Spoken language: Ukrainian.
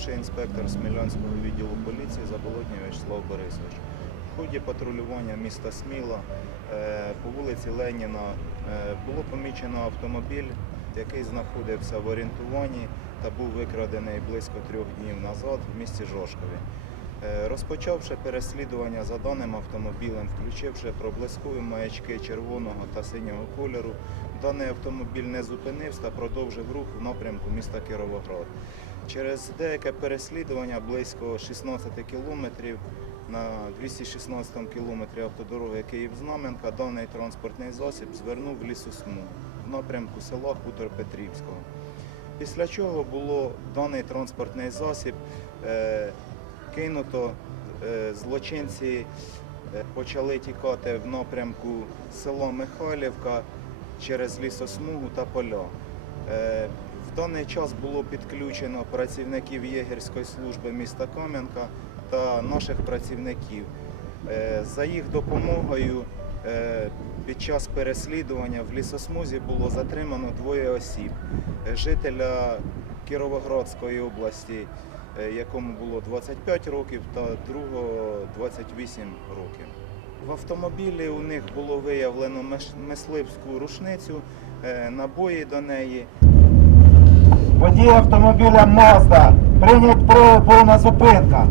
старший інспектор Смілянського відділу поліції Заболотній Вячеслав Борисович. В ході патрулювання міста Сміла е, по вулиці Леніна е, було помічено автомобіль, який знаходився в орієнтуванні та був викрадений близько трьох днів назад в місті Жошкові. Е, Розпочавши переслідування за даним автомобілем, включивши проблискові маячки червоного та синього кольору, даний автомобіль не зупинився та продовжив рух в напрямку міста Кіровоград. Через деяке переслідування близько 16 кілометрів на 216 кілометрі автодороги Київ-Знаменка даний транспортний засіб звернув в лісосмугу в напрямку села Хутор Петрівського. Після чого було даний транспортний засіб е, кинуто, е, злочинці е, почали тікати в напрямку села Михайлівка через лісосмугу та поля. Е, В даний час було підключено працівників єгерської служби міста Кам'янка та наших працівників. За їх допомогою під час переслідування в лісосмузі було затримано двоє осіб. Жителя Кіровоградської області, якому було 25 років, та другого 28 років. В автомобілі у них було виявлено мисливську рушницю, е, набої до неї, Водій автомобіля Мазда Прийнять про повна зупинка.